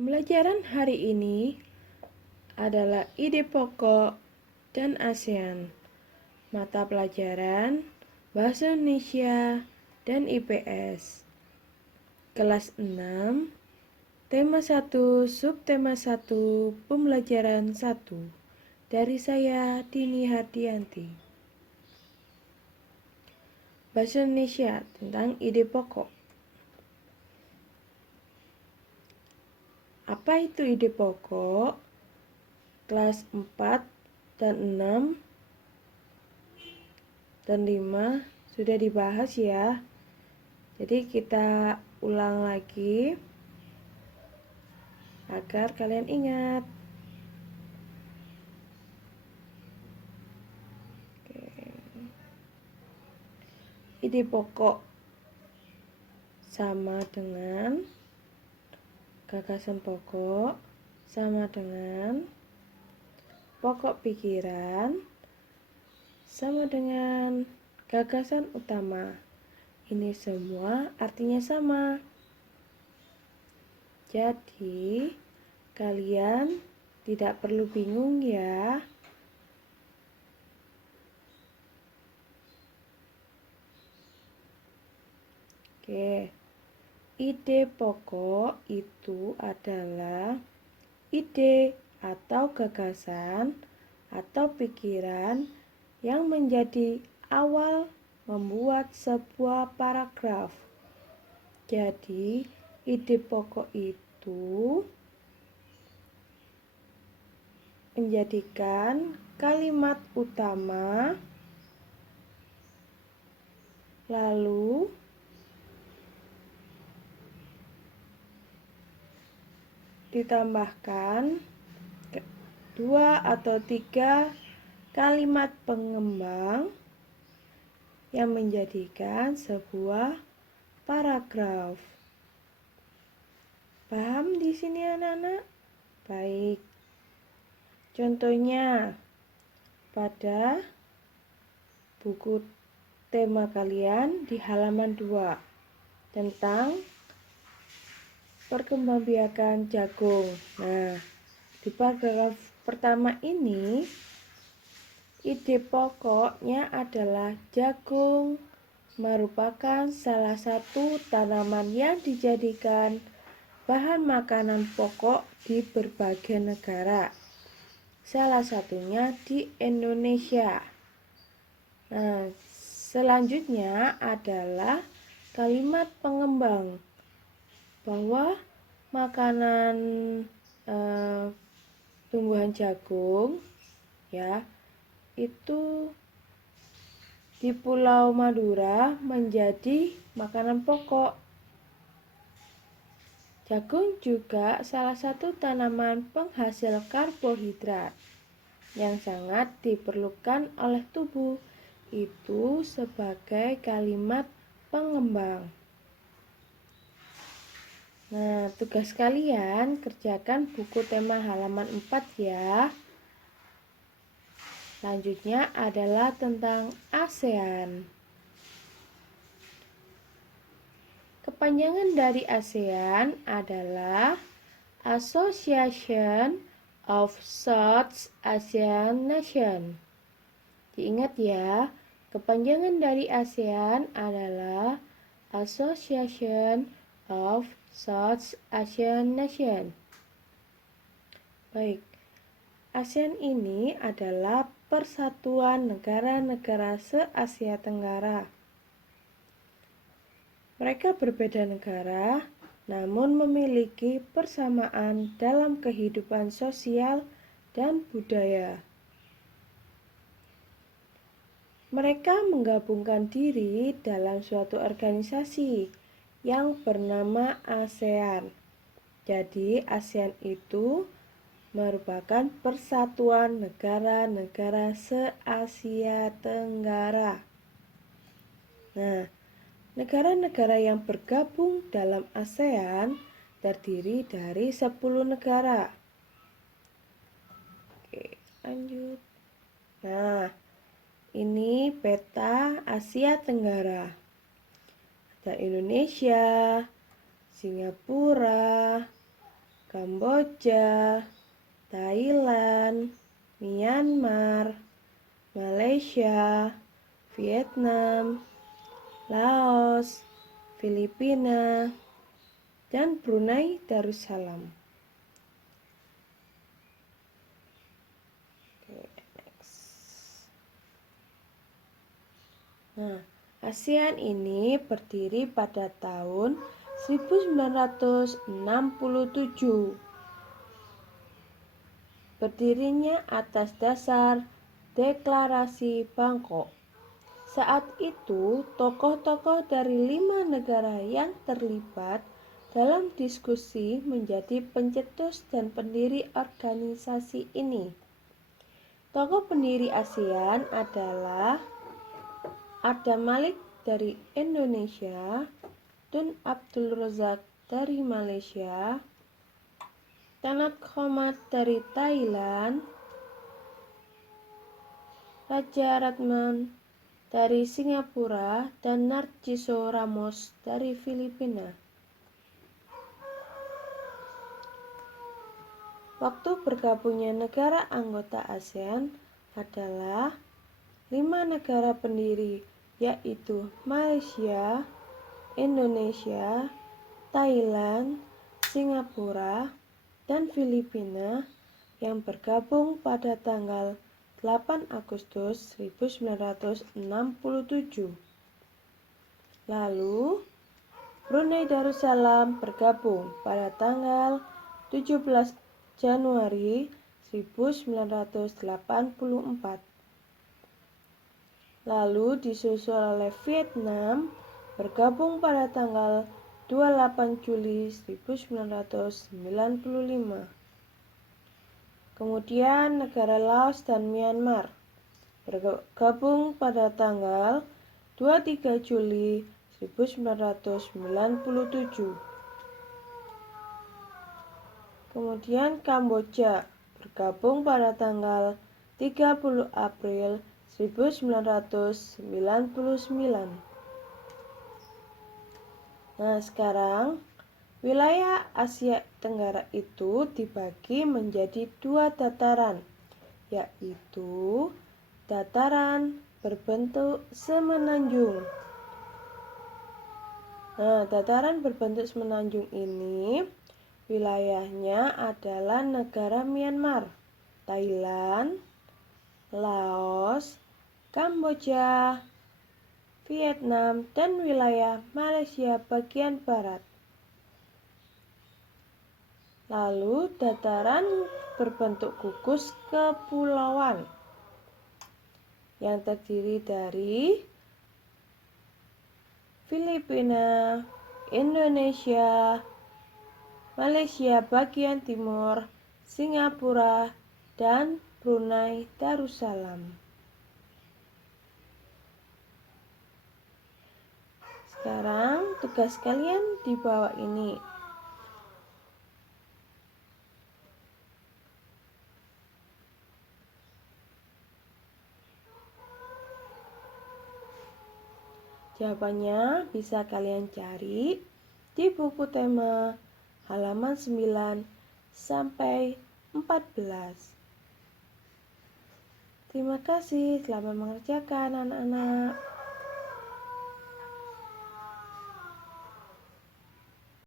Pembelajaran hari ini adalah ide pokok dan ASEAN. Mata pelajaran Bahasa Indonesia dan IPS. Kelas 6, tema 1, subtema 1, pembelajaran 1. Dari saya, Dini Hardianti. Bahasa Indonesia tentang ide pokok. Apa itu ide pokok? Kelas 4 dan 6 dan 5 sudah dibahas ya. Jadi kita ulang lagi agar kalian ingat. Ide pokok sama dengan gagasan pokok, sama dengan pokok pikiran, sama dengan gagasan utama. Ini semua artinya sama. Jadi, kalian tidak perlu bingung ya. Oke. Ide pokok itu adalah ide atau gagasan atau pikiran yang menjadi awal membuat sebuah paragraf. Jadi, ide pokok itu menjadikan kalimat utama, lalu ditambahkan 2 atau 3 kalimat pengembang yang menjadikan sebuah paragraf. Paham di sini anak-anak? Baik. Contohnya pada buku tema kalian di halaman 2 tentang perkembangbiakan jagung. Nah, di paragraf pertama ini ide pokoknya adalah jagung merupakan salah satu tanaman yang dijadikan bahan makanan pokok di berbagai negara. Salah satunya di Indonesia. Nah, selanjutnya adalah kalimat pengembang bahwa makanan tumbuhan jagung ya itu di Pulau Madura menjadi makanan pokok. Jagung juga salah satu tanaman penghasil karbohidrat yang sangat diperlukan oleh tubuh. Itu sebagai kalimat pengembang. Nah, tugas kalian kerjakan buku tema halaman 4 ya. Selanjutnya adalah tentang ASEAN. Kepanjangan dari ASEAN adalah Association of South Asian Nations. Diingat ya, kepanjangan dari ASEAN adalah Association of South Asian Nations. Baik, ASEAN ini adalah persatuan negara-negara se-Asia Tenggara. Mereka berbeda negara, namun memiliki persamaan dalam kehidupan sosial dan budaya. Mereka menggabungkan diri dalam suatu organisasi yang bernama ASEAN. Jadi, ASEAN itu merupakan persatuan negara-negara se-Asia Tenggara. Nah, negara-negara yang bergabung dalam ASEAN terdiri dari 10 negara. Oke, lanjut. Nah, ini peta Asia Tenggara. Ada Indonesia, Singapura, Kamboja, Thailand, Myanmar, Malaysia, Vietnam, Laos, Filipina, dan Brunei Darussalam. Nah, ASEAN ini berdiri pada tahun 1967. Berdirinya atas dasar Deklarasi Bangkok. Saat itu, tokoh-tokoh dari 5 negara yang terlibat dalam diskusi menjadi pencetus dan pendiri organisasi ini. Tokoh pendiri ASEAN adalah Adam Malik dari Indonesia, Tun Abdul Razak dari Malaysia, Tanat Khomat dari Thailand, Raja Ratman dari Singapura, dan Narciso Ramos dari Filipina. Waktu bergabungnya negara anggota ASEAN adalah 5 negara pendiri, yaitu Malaysia, Indonesia, Thailand, Singapura, dan Filipina yang bergabung pada tanggal 8 Agustus 1967. Lalu, Brunei Darussalam bergabung pada tanggal 17 Januari 1984. Lalu disusul oleh Vietnam bergabung pada tanggal 28 Juli 1995. Kemudian negara Laos dan Myanmar bergabung pada tanggal 23 Juli 1997. Kemudian Kamboja bergabung pada tanggal 30 April 1999. Nah, sekarang wilayah Asia Tenggara itu dibagi menjadi 2 dataran, yaitu dataran berbentuk semenanjung. Nah, dataran berbentuk semenanjung ini wilayahnya adalah negara Myanmar, Thailand, Laos, Kamboja, Vietnam, dan wilayah Malaysia bagian barat. Lalu dataran berbentuk gugus kepulauan yang terdiri dari Filipina, Indonesia, Malaysia bagian timur, Singapura, dan Brunei Darussalam. Sekarang tugas kalian di bawah ini. Jawabannya bisa kalian cari di buku tema halaman 9 sampai 14. Terima kasih, selamat mengerjakan anak-anak.